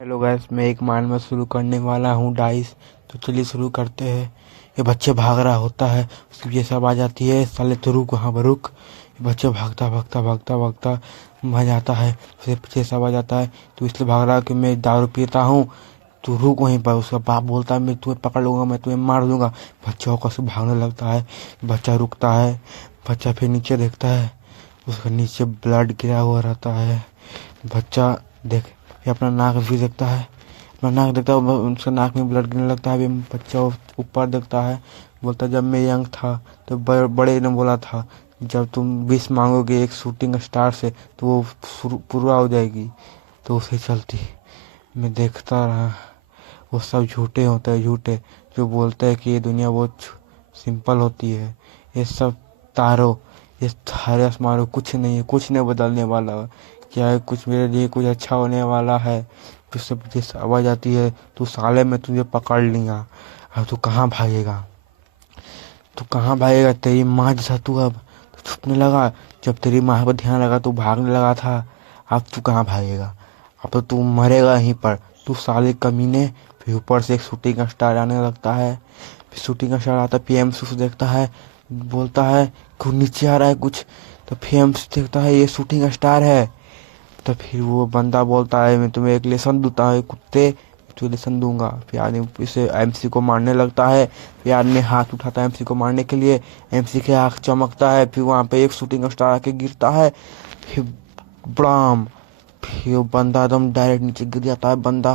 Hello guys, मैं एक मान में शुरू करने वाला हूँ डाइस। तो चलिए शुरू करते हैं। ये बच्चे भाग रहा होता है, उसकी ये सब आ जाती है, साले तो रुक वहाँ पर रुक। ये बच्चे भागता भागता भागता भागता वहाँ जाता है, फिर पीछे सब आ जाता है। तो इसलिए भाग रहा है कि मैं दारू पीता हूँ, तू रुक वहीं पर। उसका बाप बोलता है मैं तुम्हें पकड़ लूंगा, मैं तुम्हें मार दूंगा। बच्चा होकर से भागने लगता है, बच्चा रुकता है। बच्चा फिर नीचे देखता है, उसका नीचे ब्लड गिरा हुआ रहता है। बच्चा देख फिर अपना नाक भी देखता है, अपना नाक देखता है, उसका नाक में ब्लड गिरने लगता है। फिर बच्चा ऊपर देखता है, बोलता है जब मैं यंग था तो बड़े ने बोला था जब तुम विश मांगोगे एक शूटिंग स्टार से तो वो पूरा हो जाएगी। तो उसे चलती मैं देखता रहा। वो सब झूठे होते हैं, झूठे जो बोलते हैं कि ये दुनिया बहुत सिंपल होती है। ये सब तारों, ये सारे आसमानों कुछ नहीं है, कुछ नहीं बदलने वाला है। क्या है कुछ मेरे लिए कुछ अच्छा होने वाला है। फिर से पीछे आवाज आती है, तू साले मैं तुझे पकड़ लिया। अब तू कहाँ भागेगा, तू कहाँ भागेगा? तेरी माँ जैसा तू अब तो छुपने लगा। जब तेरी माँ पर ध्यान लगा तो भागने लगा था, अब तू कहाँ भागेगा? अब तो तू मरेगा यहीं पर, तू साले कमीने। फिर ऊपर से एक शूटिंग स्टार आने लगता है। फिर शूटिंग स्टार आता है, पीएमसी उसे देखता है, बोलता है कुछ नीचे आ रहा है कुछ। तो पीएमसी देखता है ये शूटिंग स्टार है। तो फिर वो बंदा बोलता है मैं तुम्हें एक लेसन दूता है कुत्ते, तो लेसन दूंगा। फिर आदमी इसे एमसी को मारने लगता है। फिर आदमी हाथ उठाता है एमसी को मारने के लिए, एमसी के आँख चमकता है। फिर वहाँ पे एक शूटिंग स्टार आके गिरता है, फिर ब्राम, फिर वो बंदा एकदम डायरेक्ट नीचे गिर जाता है बंदा।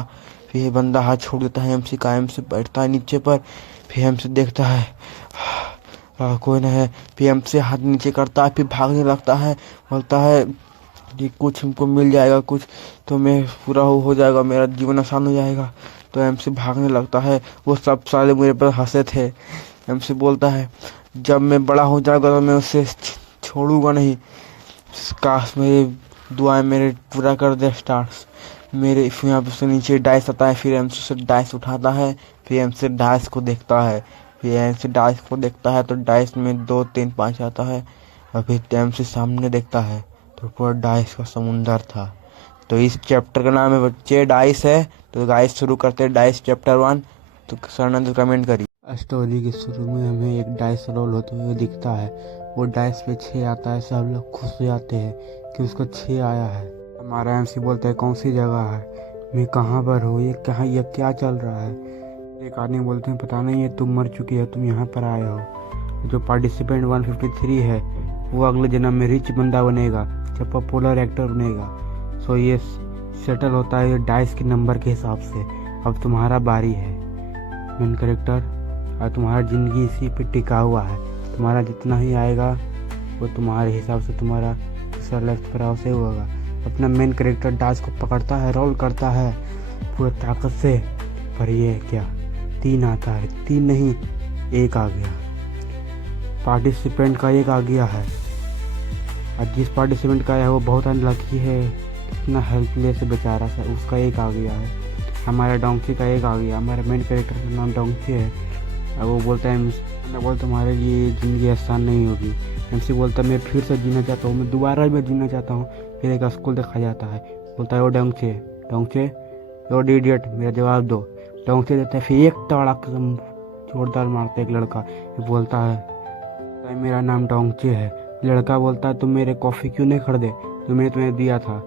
फिर बंदा हाथ छोड़ देता है एमसी का, एमसी बैठता है नीचे पर। फिर एमसी देखता है कोई नहीं है। फिर एमसी हाथ नीचे करता है, फिर भागने लगता है, बोलता है कि कुछ हमको मिल जाएगा कुछ तो मैं पूरा हो जाएगा, मेरा जीवन आसान हो जाएगा। तो एमसी भागने लगता है। वो सब साले मेरे पर हंसे थे। एमसी बोलता है जब मैं बड़ा हो जाऊंगा तो मैं उसे छोड़ूंगा नहीं। काश मेरी दुआएं मेरे पूरा कर दे स्टार्स मेरे। फिर यहाँ पे उसके नीचे डाइस आता है, फिर एमसी से डाइस उठाता है। फिर एमसी डाइस को देखता है, फिर एमसी डाइस को देखता है तो डाइस में 2 3 5 आता है। और फिर एमसी सामने देखता है तो पूरा डाइस का समुंदर था। तो इस चैप्टर का नाम है बच्चे डाइस है। तो गाइस शुरू करते हैं डाइस चैप्टर 1। तो सरनंद कमेंट करिए। स्टोरी के शुरू में हमें एक डाइस रोल होते हुए दिखता है। वो डाइस पे 6 आता है, सब लोग खुश हो जाते हैं कि उसको 6 आया है। हमारा एमसी बोलता है कौन सी जगह है, मैं कहाँ पर हूँ, ये कहाँ, ये क्या चल रहा है? एक आदमी बोलते हैं पता नहीं है, तुम मर चुकी है, तुम यहाँ पर आए हो। जो पार्टिसिपेंट 153 है वो अगले जन्म में रिच बंदा बनेगा, जब पॉपुलर एक्टर बनेगा। सो ये सेटल होता है डाइस के नंबर के हिसाब से। अब तुम्हारा बारी है मेन कैरेक्टर, और तुम्हारा ज़िंदगी इसी पे टिका हुआ है। तुम्हारा जितना ही आएगा वो तुम्हारे हिसाब से तुम्हारा सेलेक्ट कराव से होगा। अपना मेन कैरेक्टर डाइस को पकड़ता है, रोल करता है पूरा ताकत से। पर ये क्या 3 आता है, 3 नहीं 1 आ गया। पार्टिसिपेंट का 1 आ गया है, और जिस पार्टिसिपेंट का है वो बहुत अनलकी है, कितना हेल्पलेस है बेचारा सा, उसका 1 आ गया है। हमारा डोंकी का 1 आ गया। हमारा मेन कैरेक्टर का नाम डोंकी है। और वो बोलता है मैं बोलता तुम्हारे लिए ज़िंदगी आसान नहीं होगी। एमसी बोलता है मैं फिर से जीना चाहता हूँ, मैं दोबारा भी जीना चाहता हूँ। फिर एक स्कूल दिखा जाता है, बोलता है वो डोंचे डोंचे वो इडियट मेरा जवाब दो। डोंचे देता है, फिर एक तड़ाक जोरदार मारता है एक लड़का। फिर बोलता है मेरा नाम डोंचे है। लड़का बोलता है तुम मेरे कॉफ़ी क्यों नहीं खरीदे जो मैंने तुम्हें दिया था?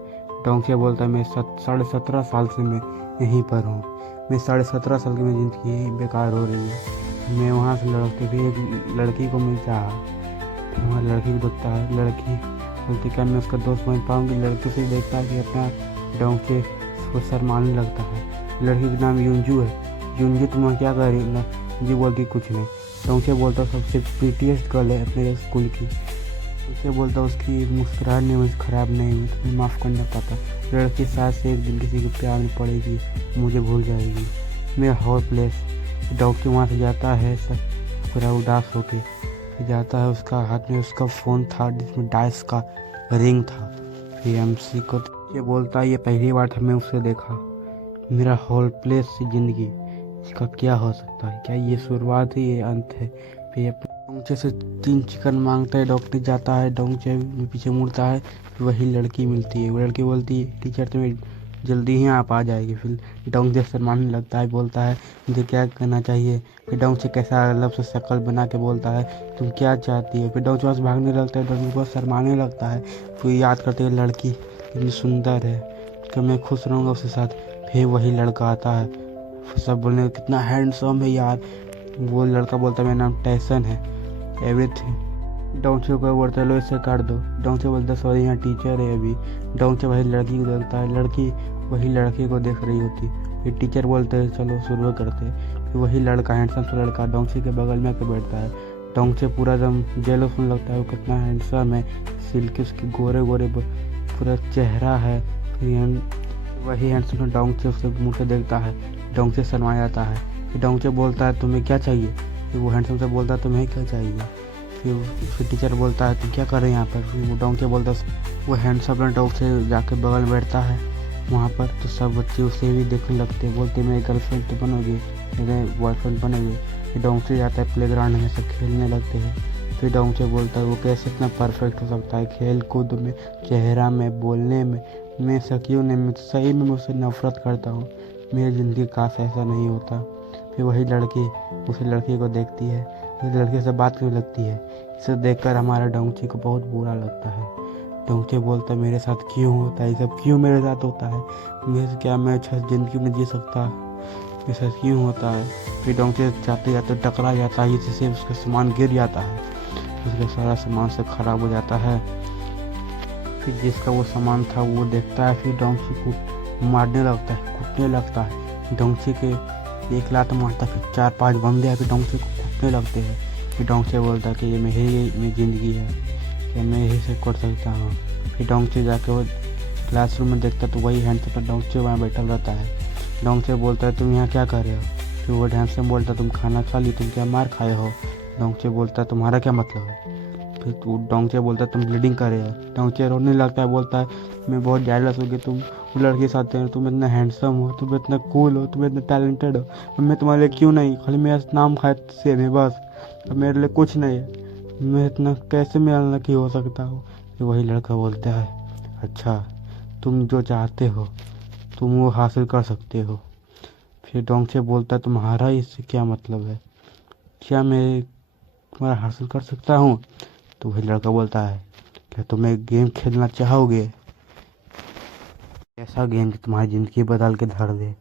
डोंके बोलता है मैं 17.5 साल से मैं यहीं पर हूँ, मैं 17.5 साल की मेरी ज़िंदगी बेकार हो रही है। मैं वहाँ से लड़के भी एक लड़की को मिल चाहा, फिर वहाँ लड़की को देखता है। लड़की बोलती क्या मैं उसका दोस्त बन पाऊँगी? लड़की से देखता है कि अपना डोंके उसको शर्माने लगता है। लड़की का नाम यूंजू है। यूंजू तुम क्या कर रही हो? जी बोलती कुछ नहीं। डोंके बोलता सबसे प्रीटीएस्ट गर्ल है अपने स्कूल की। उसे बोलता उसकी मुस्कुराहट मुझे ख़राब नहीं हुई, तुम्हें माफ़ करना पाता। लड़की साथ से एक दिन किसी के प्यार में पड़ेगी, मुझे भूल जाएगी, मैं होपलेस। डॉक्टर वहाँ से जाता है सब पूरा उदास होके। फिर जाता है, उसका हाथ में उसका फ़ोन था जिसमें डाइस का रिंग था। फिर एमसी को ये बोलता है ये पहली बार था मैं उसे देखा, मेरा होपलेस सी ज़िंदगी, इसका क्या हो सकता है? क्या ये शुरुआत है, ये अंत है? फिर डोंचे से 3 चिकन मांगता है। डॉक्टर जाता है, डोंचे पीछे मुड़ता है, वही लड़की मिलती है। वो लड़की बोलती है टीचर तुम्हें जल्दी ही आप आ जाएगी। फिर डोंग से शर्माने लगता है, बोलता है मुझे क्या करना चाहिए। फिर डोंग से कैसा अलग से शक्ल बना के बोलता है तुम क्या चाहती हो। फिर डोंग से पास भागने लगता है, डोंग बहुत शर्माने लगता है। फिर याद करते हुए लड़की कितनी सुंदर है कि मैं खुश रहूँगा उसके साथ। फिर वही लड़का आता है, सब बोलने कितना हैंडसम है यार। वो लड़का बोलता है मेरा नाम टैसन है, एवरीथिंग। डोंचे को बोलता है लो इसे काट दो। डोंचे बोलता है सॉरी यहाँ टीचर है अभी। डोंचे वही लड़की को देखता है, लड़की वही लड़के को देख रही होती। फिर टीचर बोलते हैं चलो शुरू करते। फिर वही लड़का हैंडसम सा लड़का डोंचे के बगल में आकर बैठता है। डोंचे पूरा एकदम जेलस होने लगता है, वो कितना हैंडसम है, सिल्की उसके गोरे गोरे पूरा चेहरा है। फिर वही हैंडसम डोंचे उसके मुँह से देखता है, डोंचे शर्मा जाता है। फिर डोंचे बोलता है तुम्हें क्या चाहिए। फिर वो हैंडसम से बोलता है तुम्हें क्या चाहिए। फिर टीचर बोलता है तुम क्या कर रहे हैं यहाँ पर। फिर वो डोंचे बोलता है, वो हैंडसम डोंचे जाके बगल में बैठता है वहाँ पर। तो सब बच्चे उसे भी देखने लगते हैं, बोलते मेरे गर्लफ्रेंड तो बनोगे, मेरे बॉयफ्रेंड बनोगे। फिर डोंचे जाता है प्लेग्राउंड में, सब खेलने लगते हैं। फिर डोंचे बोलता है वो कैसे इतना परफेक्ट हो सकता है खेल कूद में, चेहरा में, बोलने में। मैं ऐसा क्यों नहीं, मैं सही में उससे नफरत करता हूँ, मेरी ज़िंदगी काश ऐसा नहीं होता। फिर वही लड़की उस लड़के को देखती है, उस लड़के से बात करने लगती है। इसे देखकर हमारा डोंचे को बहुत बुरा लगता है। डोंचे बोलता है मेरे साथ क्यों होता है ये सब, क्यों मेरे साथ होता है, मेरे क्या मैं अच्छा ज़िंदगी में जी सकता, मेरे साथ क्यों होता है। फिर डोंचे जाते जाते टकरा जाता है, जिससे उसका सामान गिर जाता है, उसका सारा सामान से ख़राब हो जाता है। फिर जिसका वो सामान था वो देखता है, फिर डोंचे को मारने लगता है, कूटने लगता है। डोंचे के एक लात मारता है, फिर 4-5 बंदे आके डोंचे को कूटने लगते हैं। फिर डोंचे बोलता है कि ये मेरी ज़िंदगी है, कि मैं यही से कर सकता हूँ। फिर डोंचे जाके वो क्लासरूम में देखता तो वही हैंडसम डोंचे वहाँ बैठा रहता है। डोंचे बोलता है तुम यहाँ क्या कर रहे हो। फिर वो हैंडसम बोलता है तुम खाना खा ली, तुम क्या मार खाए हो। डोंचे बोलता है तुम्हारा क्या मतलब है। फिर डोंचे बोलता है तुम ब्लीडिंग कर रहे हो। डोंचे रोने लगता है, बोलता है मैं बहुत जेलस हो गई, तुम वो लड़के के साथ हो, तुम इतना हैंडसम हो, तुम इतना कूल हो, तुम इतना टैलेंटेड हो, मैं तुम्हारे लिए क्यों नहीं, खाली मेरा नाम खाए से में बस, अब मेरे लिए कुछ नहीं है, मैं इतना कैसे मैं अनलकी हो सकता हूँ। फिर वही लड़का बोलता है अच्छा तुम जो चाहते हो तुम वो हासिल कर सकते हो। फिर डोंचे बोलता है तुम्हारा इससे क्या मतलब है, क्या मैं तुम्हारा हासिल कर सकता हूँ। तो वही लड़का बोलता है क्या तुम एक गेम खेलना चाहोगे, ऐसा गेम जो तुम्हारी ज़िंदगी बदल के धर दे।